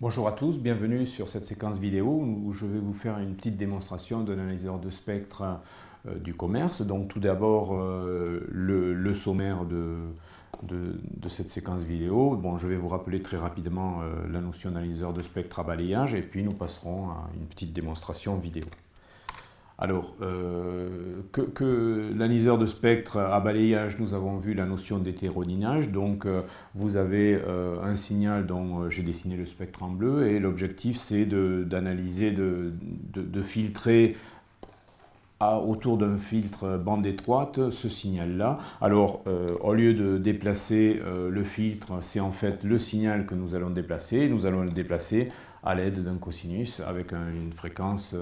Bonjour à tous, bienvenue sur cette séquence vidéo où je vais vous faire une petite démonstration d'un analyseur de spectre du commerce. Donc tout d'abord le sommaire de cette séquence vidéo. Bon, je vais vous rappeler très rapidement la notion d'analyseur de spectre à balayage et puis nous passerons à une petite démonstration vidéo. Alors, que l'analyseur de spectre à balayage, nous avons vu la notion d'hétérodynage. Donc, vous avez un signal dont j'ai dessiné le spectre en bleu et l'objectif, c'est d'analyser, de filtrer autour d'un filtre bande étroite ce signal-là. Alors, au lieu de déplacer le filtre, c'est en fait le signal que nous allons déplacer. Nous allons le déplacer à l'aide d'un cosinus avec une fréquence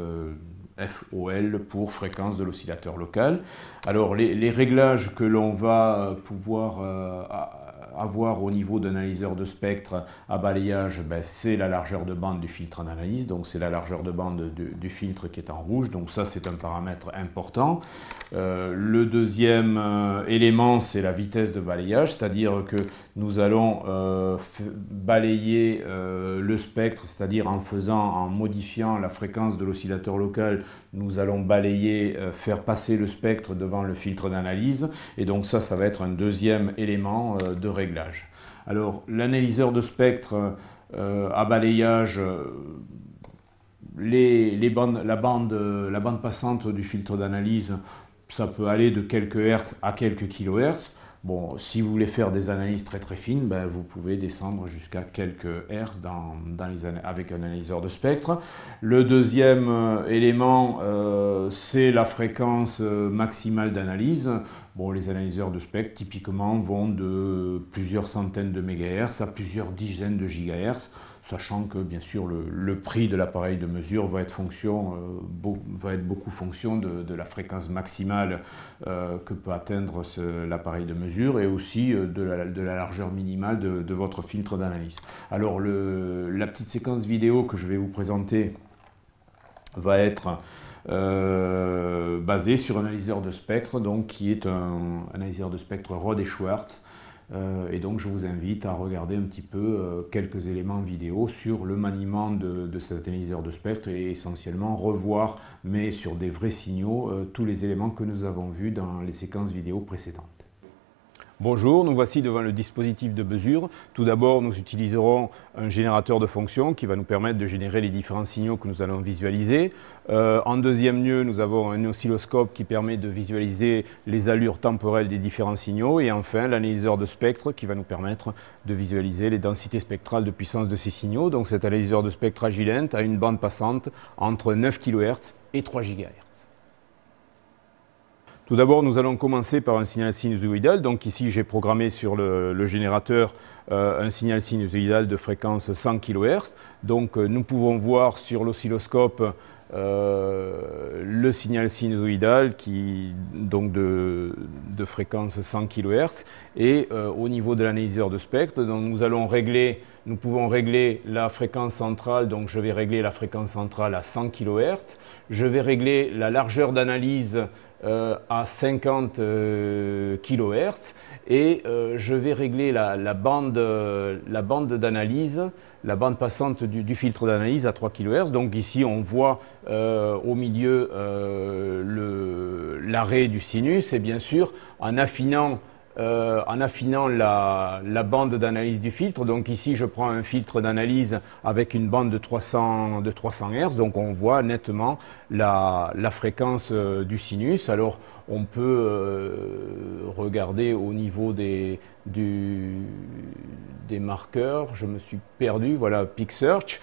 FOL pour fréquence de l'oscillateur local. Alors les réglages que l'on va pouvoir avoir au niveau d'un analyseur de spectre à balayage, c'est la largeur de bande du filtre d'analyse, donc c'est la largeur de bande du filtre qui est en rouge, donc ça c'est un paramètre important. Le deuxième élément, c'est la vitesse de balayage, c'est-à-dire que nous allons balayer le spectre, c'est-à-dire en modifiant la fréquence de l'oscillateur local, nous allons balayer, faire passer le spectre devant le filtre d'analyse, et donc ça va être un deuxième élément de réglage. Alors l'analyseur de spectre à balayage, la bande passante du filtre d'analyse, ça peut aller de quelques hertz à quelques kilohertz. Bon, si vous voulez faire des analyses très très fines, vous pouvez descendre jusqu'à quelques hertz avec un analyseur de spectre. Le deuxième élément, c'est la fréquence maximale d'analyse. Bon, les analyseurs de spectre, typiquement, vont de plusieurs centaines de mégahertz à plusieurs dizaines de gigahertz, sachant que, bien sûr, le prix de l'appareil de mesure va être beaucoup fonction de la fréquence maximale que peut atteindre l'appareil de mesure et aussi de la largeur minimale de votre filtre d'analyse. Alors, la petite séquence vidéo que je vais vous présenter va être basé sur un analyseur de spectre, donc, qui est un analyseur de spectre Rode et Schwartz. Et donc je vous invite à regarder un petit peu quelques éléments vidéo sur le maniement de cet analyseur de spectre et essentiellement revoir, mais sur des vrais signaux, tous les éléments que nous avons vus dans les séquences vidéo précédentes. Bonjour, nous voici devant le dispositif de mesure. Tout d'abord, nous utiliserons un générateur de fonctions qui va nous permettre de générer les différents signaux que nous allons visualiser. En deuxième lieu, nous avons un oscilloscope qui permet de visualiser les allures temporelles des différents signaux. Et enfin, l'analyseur de spectre qui va nous permettre de visualiser les densités spectrales de puissance de ces signaux. Donc cet analyseur de spectre Agilent a une bande passante entre 9 kHz et 3 GHz. Tout d'abord, nous allons commencer par un signal sinusoïdal. Donc ici, j'ai programmé sur le générateur un signal sinusoïdal de fréquence 100 kHz. Donc nous pouvons voir sur l'oscilloscope le signal sinusoïdal donc de fréquence 100 kHz. Et au niveau de l'analyseur de spectre, donc nous pouvons régler la fréquence centrale. Donc je vais régler la fréquence centrale à 100 kHz. Je vais régler la largeur d'analyse à 50 kHz et je vais régler la bande d'analyse, la bande passante du filtre d'analyse à 3 kHz. Donc ici on voit au milieu l'arrêt du sinus et bien sûr en affinant la bande d'analyse du filtre. Donc ici, je prends un filtre d'analyse avec une bande de 300 Hz. Donc on voit nettement la fréquence du sinus. Alors on peut regarder au niveau des marqueurs, je me suis perdu, voilà, Peak Search.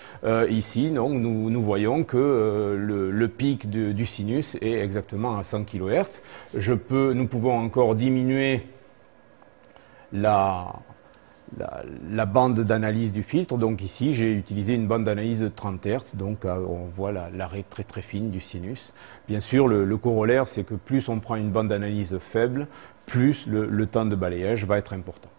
Ici, donc, nous voyons que le pic du sinus est exactement à 100 kHz. Nous pouvons encore diminuer la bande d'analyse du filtre. Donc ici, j'ai utilisé une bande d'analyse de 30 Hz, donc on voit l'arrêt très très fine du sinus. Bien sûr, le corollaire, c'est que plus on prend une bande d'analyse faible, plus le temps de balayage va être important.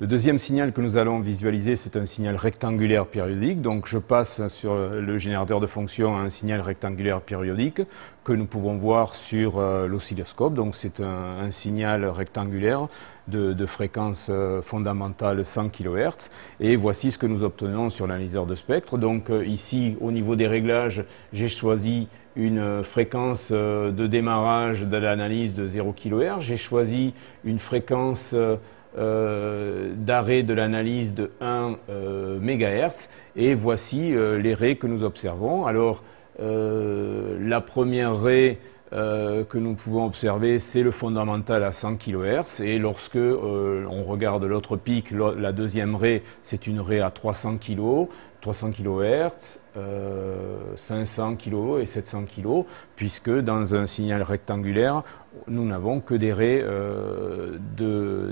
Le deuxième signal que nous allons visualiser, c'est un signal rectangulaire périodique. Donc je passe sur le générateur de fonctions à un signal rectangulaire périodique que nous pouvons voir sur l'oscilloscope. Donc c'est un signal rectangulaire de fréquence fondamentale 100 kHz. Et voici ce que nous obtenons sur l'analyseur de spectre. Donc ici, au niveau des réglages, j'ai choisi une fréquence de démarrage de l'analyse de 0 kHz. J'ai choisi une fréquence d'arrêt de l'analyse de 1 MHz. Et voici les raies que nous observons. Alors, la première raie que nous pouvons observer, c'est le fondamental à 100 kHz. Et lorsque on regarde l'autre pic, la deuxième raie, c'est une raie à 300 kHz, 500 kHz et 700 kHz, puisque dans un signal rectangulaire, nous n'avons que des raies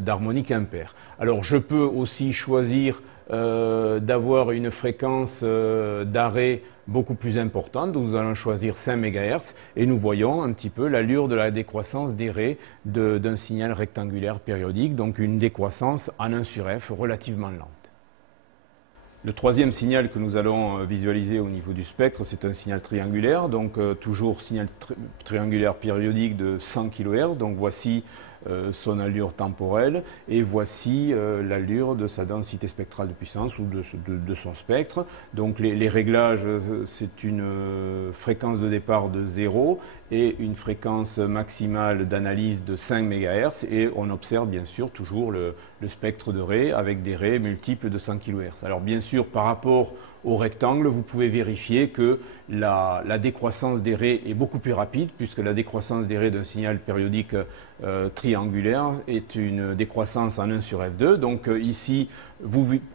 d'harmonique impaire. Alors je peux aussi choisir d'avoir une fréquence d'arrêt beaucoup plus importante, donc nous allons choisir 5 MHz et nous voyons un petit peu l'allure de la décroissance des raies d'un signal rectangulaire périodique, donc une décroissance en 1 sur f relativement lente. Le troisième signal que nous allons visualiser au niveau du spectre, c'est un signal triangulaire, donc toujours signal triangulaire périodique de 100 kHz, donc voici son allure temporelle et voici l'allure de sa densité spectrale de puissance ou de son spectre. Donc les réglages, c'est une fréquence de départ de 0 et une fréquence maximale d'analyse de 5 MHz et on observe bien sûr toujours le spectre de raies avec des raies multiples de 100 kHz. Alors bien sûr par rapport au rectangle, vous pouvez vérifier que la décroissance des raies est beaucoup plus rapide puisque la décroissance des raies d'un signal périodique triangulaire est une décroissance en 1 sur f2. Donc ici,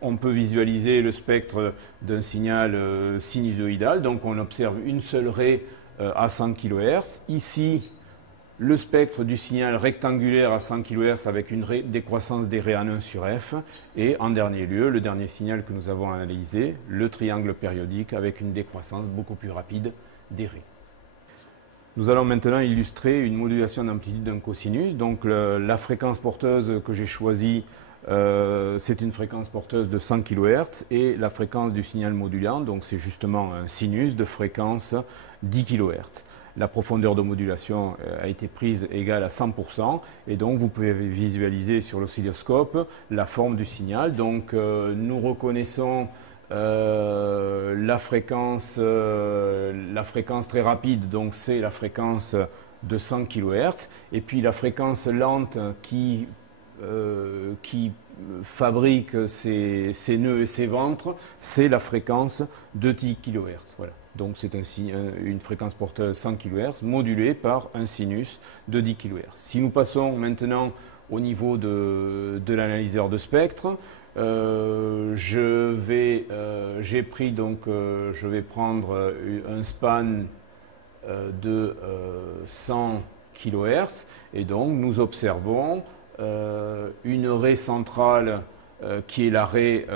on peut visualiser le spectre d'un signal sinusoïdal. Donc on observe une seule raie à 100 kHz. Ici, le spectre du signal rectangulaire à 100 kHz avec une décroissance des raies en 1 sur f. Et en dernier lieu, le dernier signal que nous avons analysé, le triangle périodique avec une décroissance beaucoup plus rapide des raies. Nous allons maintenant illustrer une modulation d'amplitude d'un cosinus. Donc la fréquence porteuse que j'ai choisie, c'est une fréquence porteuse de 100 kHz et la fréquence du signal modulant, donc c'est justement un sinus de fréquence 10 kHz. La profondeur de modulation a été prise égale à 100% et donc vous pouvez visualiser sur l'oscilloscope la forme du signal. Donc nous reconnaissons la fréquence très rapide, donc c'est la fréquence de 100 kHz et puis la fréquence lente qui fabrique ces nœuds et ces ventres, c'est la fréquence de 10 kHz. Voilà. Donc c'est une fréquence porteuse 100 kHz modulée par un sinus de 10 kHz. Si nous passons maintenant au niveau de l'analyseur de spectre, je vais prendre un span de 100 kHz et donc nous observons une raie centrale qui est la raie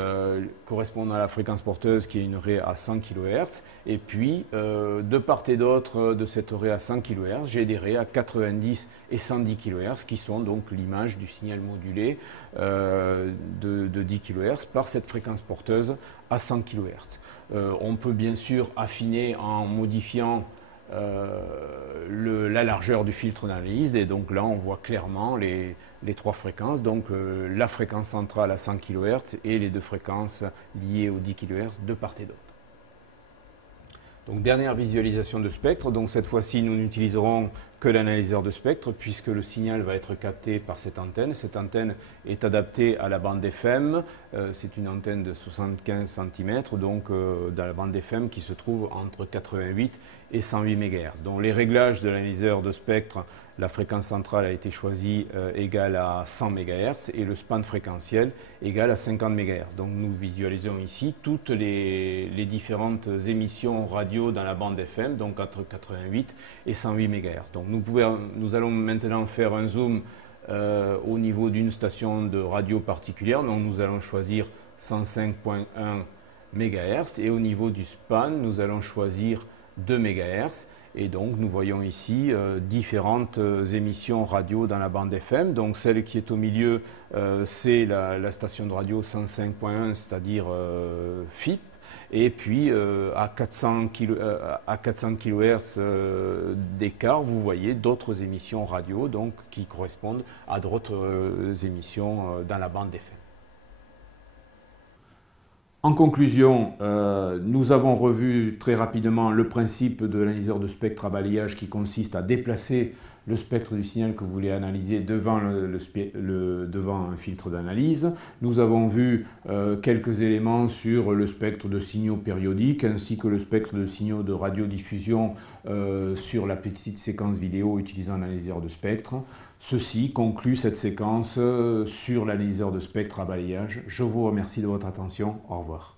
correspondant à la fréquence porteuse, qui est une raie à 100 kHz. Et puis, de part et d'autre de cette raie à 100 kHz, j'ai des raies à 90 et 110 kHz, qui sont donc l'image du signal modulé de 10 kHz par cette fréquence porteuse à 100 kHz. On peut bien sûr affiner en modifiant la largeur du filtre d'analyse et donc là on voit clairement les trois fréquences, donc la fréquence centrale à 100 kHz et les deux fréquences liées aux 10 kHz de part et d'autre. Donc dernière visualisation de spectre, donc cette fois-ci nous n'utiliserons que l'analyseur de spectre puisque le signal va être capté par cette antenne. Cette antenne est adaptée à la bande FM, c'est une antenne de 75 cm, donc dans la bande FM qui se trouve entre 88 et 108 MHz. Donc les réglages de l'analyseur de spectre, la fréquence centrale a été choisie égale à 100 MHz et le span fréquentiel égal à 50 MHz. Donc nous visualisons ici toutes les différentes émissions radio dans la bande FM, donc entre 88 et 108 MHz. Donc nous allons maintenant faire un zoom au niveau d'une station de radio particulière. Donc nous allons choisir 105.1 MHz et au niveau du span, nous allons choisir 2 MHz. Et donc nous voyons ici différentes émissions radio dans la bande FM. Donc celle qui est au milieu, c'est la station de radio 105.1, c'est-à-dire FIP. Et puis à 400 kHz d'écart, vous voyez d'autres émissions radio donc, qui correspondent à d'autres émissions dans la bande FM. En conclusion, nous avons revu très rapidement le principe de l'analyseur de spectre à balayage qui consiste à déplacer le spectre du signal que vous voulez analyser devant un filtre d'analyse. Nous avons vu quelques éléments sur le spectre de signaux périodiques ainsi que le spectre de signaux de radiodiffusion sur la petite séquence vidéo utilisant l'analyseur de spectre. Ceci conclut cette séquence sur l'analyseur de spectre à balayage. Je vous remercie de votre attention. Au revoir.